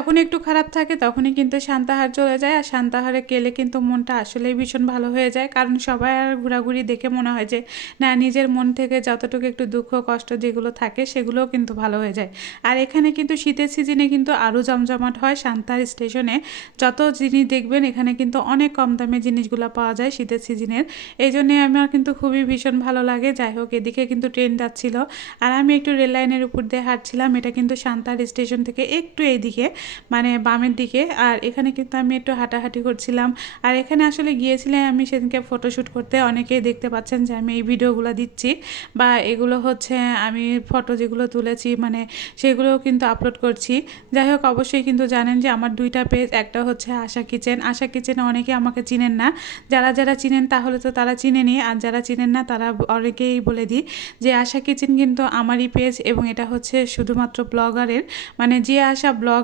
যখন একটু খারাপ থাকে, তখনই কিন্তু শান্তাহার চলে যায়। আর শান্তাহারে গেলে কিন্তু মনটা আসলেই ভীষণ ভালো হয়ে যায়। কারণ সবাই আর ঘোরাঘুরি দেখে মনে হয় যে, না, নিজের মন থেকে যতটুকু একটু দুঃখ, কষ্ট যেগুলো থাকে, সেগুলোও কিন্তু ভালো হয়ে যায়। আর এখানে কিন্তু শীতের সিজনে কিন্তু আরও জমজমাট হয় শান্তাহার স্টেশনে। যত জিনিস দেখবেন, এখানে কিন্তু অনেক কম দামে জিনিসগুলো পাওয়া যায় শীতের সিজনের। এই জন্যে আমার কিন্তু খুবই ভীষণ ভালো লাগে। যাই হোক, এদিকে কিন্তু ট্রেন যাচ্ছিল। আর আমি একটু রেল লাইনের উপর দিয়ে হাঁটছিলাম। এটা কিন্তু শান্তাহার স্টেশন থেকে একটু এইদিকে মানে বামের দিকে। আর এখানে কিন্তু আমি একটু হাঁটাহাঁটি করছিলাম। আর এখানে আসলে গিয়েছিলাম আমি সেদিনকে ফটোশ্যুট করতে। অনেকেই দেখতে পাচ্ছেন যে আমি এই ভিডিওগুলো দিচ্ছি বা এগুলো হচ্ছে আমি ফটো যেগুলো তুলেছি মানে সেগুলোও কিন্তু আপলোড করছি। যাই হোক, অবশ্যই কিন্তু জানেন যে আমার দুইটা পেজ একটা হচ্ছে আশা কিচেন। আশা কিচেনে অনেকে আমাকে চিনেন না। যারা যারা চিনেন তাহলে তো তারা চিনেনি। আর যারা চিনেন না তারা অনেকেই বলে দিই যে আশা কিচেন কিন্তু আমারই পেজ এবং এটা হচ্ছে শুধুমাত্র ব্লগারের মানে যে আশা ব্লগ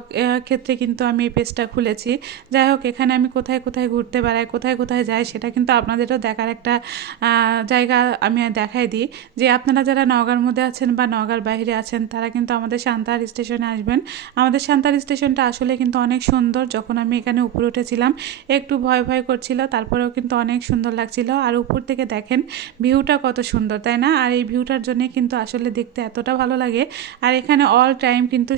ক্ষেত্রে কিন্তু আমি এই পেজটা খুলেছি। যাই হোক, এখানে আমি কোথায় কোথায় ঘুরতে বেড়াই, কোথায় কোথায় যাই, সেটা কিন্তু আপনাদেরও দেখার একটা জায়গা আমি দেখাই দিই। যে আপনারা যারা নগার মধ্যে আছেন বা নগার বাইরে আছেন, তারা কিন্তু আমাদের শান্তার স্টেশনে আসবেন। আমাদের শান্তার স্টেশনটা আসলে কিন্তু অনেক সুন্দর। যখন আমি এখানে উপরে উঠেছিলাম, একটু ভয় ভয় করছিল, তারপরেও কিন্তু অনেক সুন্দর লাগছিল। আর উপর থেকে দেখেন, ভিউটা কত সুন্দর, তাই না? আর এই ভিউটার জন্য কিন্তু আসলে দেখতে এতটা ভালো লাগে। আর এখানে অল টাইম কিন্তু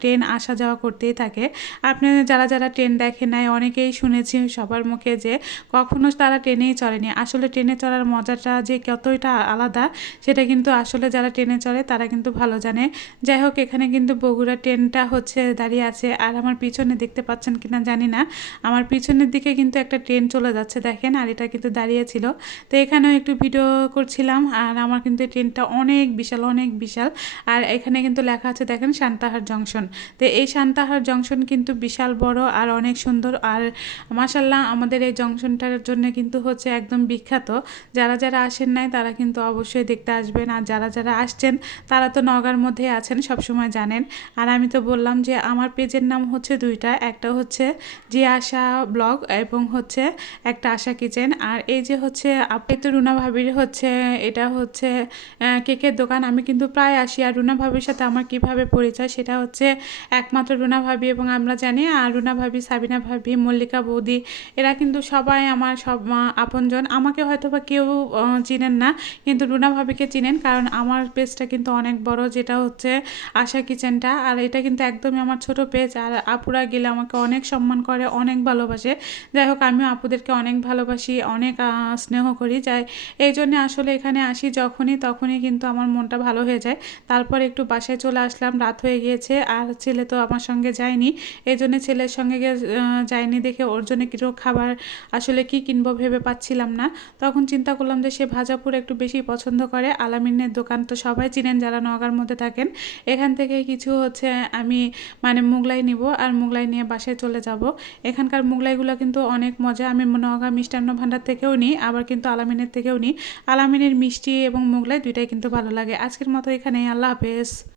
ট্রেন আসা যাওয়া করতেই থাকে। আপনি যারা যারা ট্রেন দেখে নাই, অনেকেই শুনেছি সবার মুখে যে কখনো তারা ট্রেনেই চড়েনি। আসলে ট্রেনে চড়ার মজাটা যে কতটা আলাদা, সেটা কিন্তু আসলে যারা ট্রেনে চড়ে, তারা কিন্তু ভালো জানে। যাই হোক, এখানে কিন্তু বগুড়া ট্রেনটা হচ্ছে, দাঁড়িয়ে আছে। আর আমার পিছনে দেখতে পাচ্ছেন কিনা জানি না। আমার পিছনের দিকে কিন্তু একটা ট্রেন চলে যাচ্ছে, দেখেন, আর এটা কিন্তু দাঁড়িয়ে ছিল। তো এখানেও একটু ভিডিও করছিলাম, আর আমার কিন্তু ট্রেনটা অনেক বিশাল অনেক বিশাল। আর এখানে কিন্তু লেখা আছে, দেখেন শান্তাহার জংশন তো এই শান্তাহার জংশন কিন্তু বিশাল বড় আর অনেক সুন্দর। আর মাসাল্লাহ আমাদের এই জংশনটার জন্য কিন্তু হচ্ছে একদম বিখ্যাত। যারা যারা আসেন নাই তারা কিন্তু অবশ্যই দেখতে আসবেন। আর যারা যারা আসছেন, তারা তো নগার মধ্যে আছেন, সবসময় জানেন। আর আমি তো বললাম যে আমার পেজের নাম হচ্ছে দুইটা। একটা হচ্ছে যে আশা ব্লগ এবং হচ্ছে একটা আশা কিচেন। আর এই যে হচ্ছে আপনি তো রুনা ভাবির হচ্ছে, এটা হচ্ছে কেকের দোকান। আমি কিন্তু প্রায় আসি। আর রুনা ভাবির সাথে আমার কীভাবে পরিচয় সেটা হচ্ছে একমাত্র রুনা ভাবি এবং আমরা জানি আর রুনা ভাবি, সাবিনা ভাবি, মল্লিকা বৌদি, এরা কিন্তু সবাই আমার সব আপনজন। আমাকে হয়তো বা কেউ চিনেন না, কিন্তু রুনা ভাবিকে চিনেন কারণ আমার পেজটা কিন্তু অনেক বড়, যেটা হচ্ছে আশা কিচেনটা। আর এটা কিন্তু একদমই আমার ছোট পেজ আর আপুরা গেলে আমাকে অনেক সম্মান করে, অনেক ভালোবাসে। যাই হোক, আমিও আপুদেরকে অনেক ভালোবাসি, অনেক স্নেহ করি, যাই। এই জন্যে আসলে এখানে আসি যখনই, তখনই কিন্তু আমার মনটা ভালো হয়ে যায়। তারপর একটু বাসায় চলে আসলাম, রাত হয়ে গিয়েছে, আর ছেলে তো আমার সঙ্গে যায়নি। এই জন্য ছেলের সঙ্গে যায়নি দেখে ওর জন্য কিছু খাবার আসলে কি কিনবো ভেবে পাচ্ছিলাম না। তখন চিন্তা করলাম যে সে ভাজাপুর একটু বেশি পছন্দ করে। আলামিনের দোকান তো সবাই চিনেন যারা নগার মধ্যে থাকেন। এখান থেকে কিছু হচ্ছে আমি মানে মুগলাই নিব আর মুগলাই নিয়ে বাসায় চলে যাব। এখানকার মুগলাইগুলো কিন্তু অনেক মজা। আমি নগা মিষ্টান্ন ভাণ্ডার থেকেও নিই আবার কিন্তু আলামিনের থেকেও নিই আলামিনের মিষ্টি এবং মুগলাই দুইটাই কিন্তু ভালো লাগে। আজকের মতো এখানেই। আল্লাহ হাফেজ।